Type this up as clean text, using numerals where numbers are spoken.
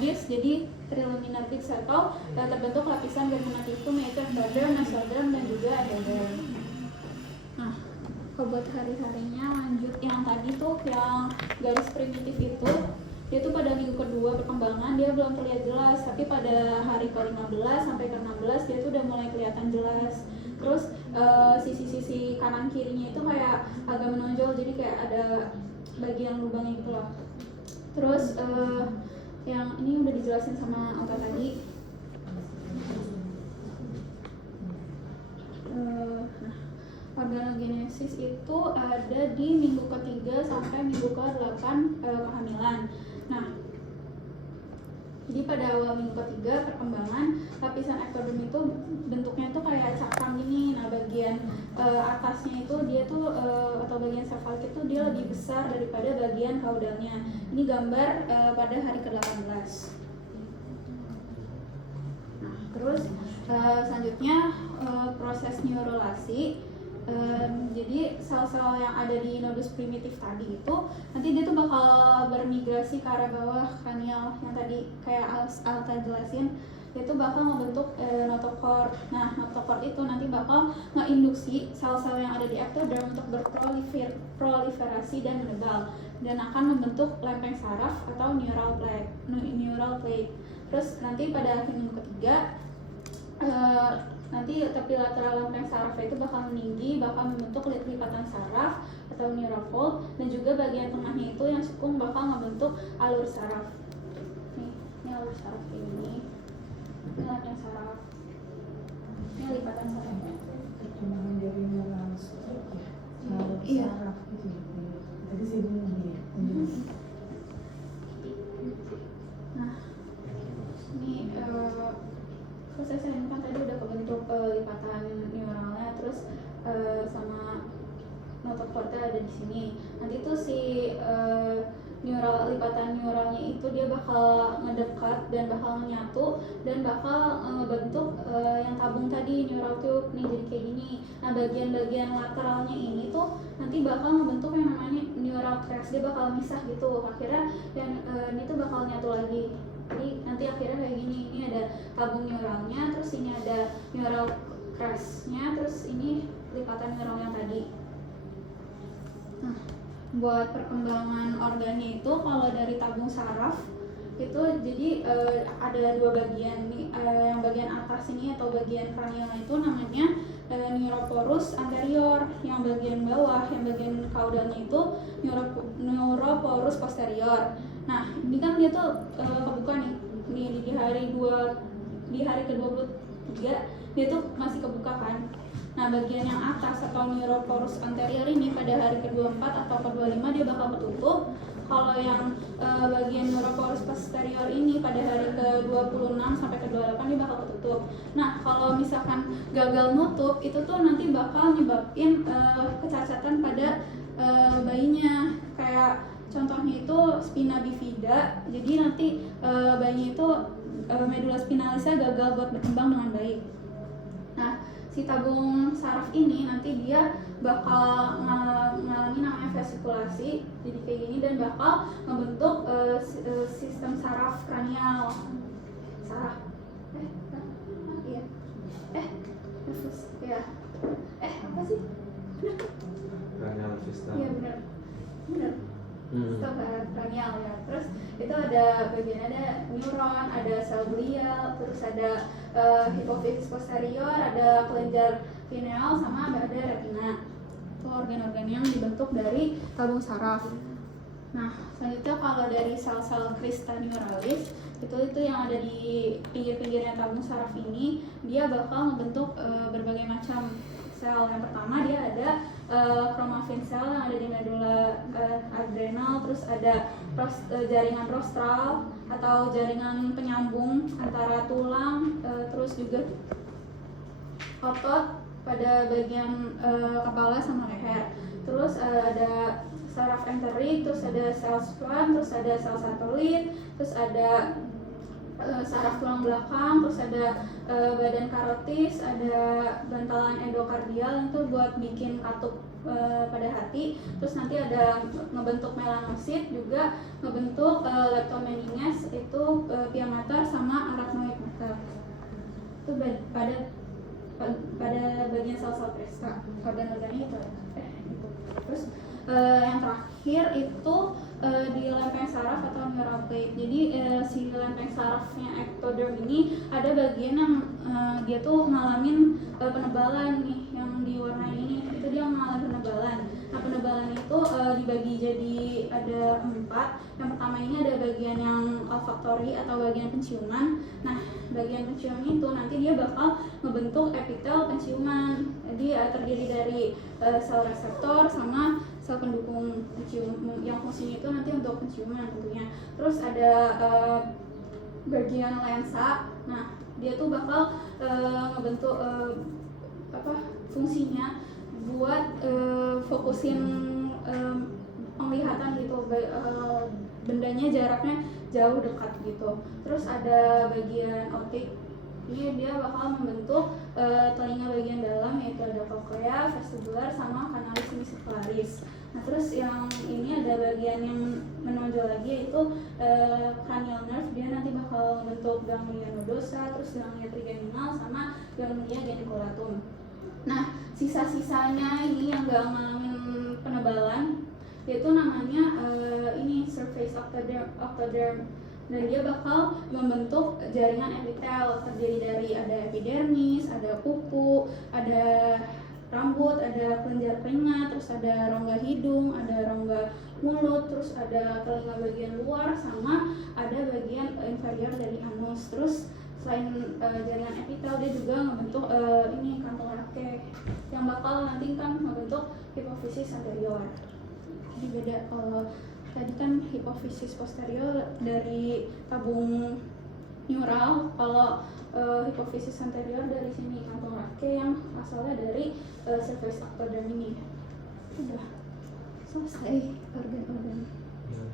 Jadi trilaminar disc atau terbentuk lapisan germinatif itu yaitu endoderm, mesoderm, dan juga endoderm. Nah, kalau buat hari-harinya lanjut yang tadi tuh yang garis primitif itu, dia tuh pada minggu kedua perkembangan dia belum terlihat jelas, tapi pada hari ke-15 sampai ke-16 dia tuh udah mulai kelihatan jelas. Terus sisi-sisi kanan kirinya itu kayak agak menonjol, jadi kayak ada bagian lubangnya gitu loh. Terus yang ini udah dijelasin sama Alta tadi. Organogenesis itu ada di minggu ke-3 sampai minggu ke-8 kehamilan. Nah, jadi pada awal minggu ke-3 perkembangan, lapisan ektoderm itu bentuknya tuh kayak cakram gini. Nah, bagian atasnya itu dia tuh atau bagian sefalik itu dia lebih besar daripada bagian kaudalnya. Ini gambar pada hari ke-18. Nah, terus selanjutnya proses neurulasi. Jadi sel-sel yang ada di nodus primitif tadi itu nanti dia tuh bakal bermigrasi ke arah bawah kranial yang tadi kayak Alta jelasin, dia tuh bakal membentuk notochord. Nah, notochord itu nanti bakal ngeinduksi sel-sel yang ada di ektoderm untuk berproliferasi dan menebal dan akan membentuk lempeng saraf atau neural plate. Terus nanti pada akhir minggu ke-3 nanti tepi lateral lempeng saraf itu bakal meninggi, bakal membentuk lipatan saraf atau neural fold, dan juga bagian tengahnya itu yang cekung bakal membentuk alur saraf. Ini alur saraf ini lempeng saraf, ini lipatan sarafnya. Perkembangan dari neural struk ya, Iya. saraf gitu. Tadi saya bingung ya. Nah, ini prosesnya kan tadi udah kebentuk lipatan neuralnya, terus sama notochordnya ada di sini. Nanti tuh si lipatan neuralnya itu dia bakal ngedekat dan bakal menyatu dan bakal ngebentuk yang tabung tadi, neural tube nih, jadi kayak gini. Nah, bagian-bagian lateralnya ini tuh nanti bakal ngebentuk yang namanya neural crest, dia bakal misah gitu. Akhirnya yang ini tuh bakal nyatu lagi. Jadi nanti akhirnya kayak gini, ini ada tabung neuralnya, terus ini ada neural crest-nya, terus ini lipatan neural yang tadi. Nah, buat perkembangan organnya itu kalau dari tabung saraf itu jadi ada dua bagian nih, yang bagian atas ini atau bagian kranial itu namanya neuroporus anterior, yang bagian bawah, yang bagian kaudalnya itu neuroporus posterior. Nah, ini kan dia tuh kebuka nih, di hari ke-23 dia tuh masih kebuka kan. Nah, bagian yang atas atau neuroporus anterior ini pada hari ke-24 atau ke-25 dia bakal ketutup. Kalau yang bagian neuroporus posterior ini pada hari ke-26 sampai ke-28 dia bakal ketutup. Nah, kalau misalkan gagal nutup itu tuh nanti bakal nyebabin kecacatan pada bayinya. Kayak contohnya itu spina bifida, jadi nanti bayinya itu medula spinalisnya gagal buat berkembang dengan baik. Nah, si tabung saraf ini nanti dia bakal mengalami namanya vesikulasi, jadi kayak gini, dan bakal membentuk sistem saraf kranial. Saraf apa sih? Kranial sistem. Iya, benar. Sistem saraf kranial ya. Terus itu ada bagian, ada neuron, ada sel glial, terus ada hipofisis posterior, ada kelenjar pineal, sama ada retina. Itu organ-organ yang dibentuk dari tabung saraf. Nah, selanjutnya kalau dari sel-sel crista neuralis itu yang ada di pinggir-pinggirnya tabung saraf ini, dia bakal membentuk berbagai macam sel. Yang pertama dia ada chromafin cell yang ada di medula adrenal, terus ada jaringan rostral atau jaringan penyambung antara tulang, terus juga otot pada bagian kepala sama leher. Terus ada saraf enterik, terus ada sel schwann, terus ada sel satelit, terus ada saraf tulang belakang, terus ada badan karotis, ada bantalan endokardial itu buat bikin katup pada hati. Terus nanti ada ngebentuk melanosit, juga ngebentuk leptomeninges itu pia mater sama arachnoid mater. Itu pada bagian sel-sel Preska, organ-organnya itu. Gitu. Terus yang terakhir itu di lempeng saraf atau neural plate. Jadi si lempeng sarafnya ectoderm ini ada bagian yang dia tuh ngalamin penebalan nih, yang diwarnai ini itu dia mengalami penebalan. Nah, penebalan itu dibagi jadi ada 4. Yang pertama ini ada bagian yang olfaktori atau bagian penciuman. Nah, bagian penciuman itu nanti dia bakal ngebentuk epitel penciuman. Jadi terdiri dari sel reseptor sama sel pendukung pencium yang fungsinya itu nanti untuk penciuman tentunya. Terus ada bagian lensa. Nah, dia tuh bakal ngebentuk fungsinya buat fokusin penglihatan gitu, bendanya jaraknya jauh dekat gitu. Terus ada bagian optik, ini dia bakal membentuk telinga bagian dalam, yaitu ada cochlea, vestibular, sama canalis semicircularis. Nah, terus yang ini ada bagian yang menonjol lagi, yaitu cranial nerve. Dia nanti bakal membentuk ganglia nodosa, terus ganglia trigeminal, sama ganglia geniculatum. Nah, sisa-sisanya ini yang gak ngalamin penebalan, yaitu namanya ini surface octoderm. Dan dia bakal membentuk jaringan epitel, terdiri dari ada epidermis, ada kuku, ada rambut, ada kelenjar keringat, terus ada rongga hidung, ada rongga mulut, terus ada telinga bagian luar, sama ada bagian inferior dari anus. Terus selain jaringan epitel, dia juga membentuk ini kantong rake yang bakal nanti kan membentuk hipofisis anterior. Jadi beda, tadi kan hipofisis posterior dari tabung neural, kalau hipofisis anterior dari sini kantong rake yang asalnya dari surface octoderm ini. Udah selesai organ-organ. Ya.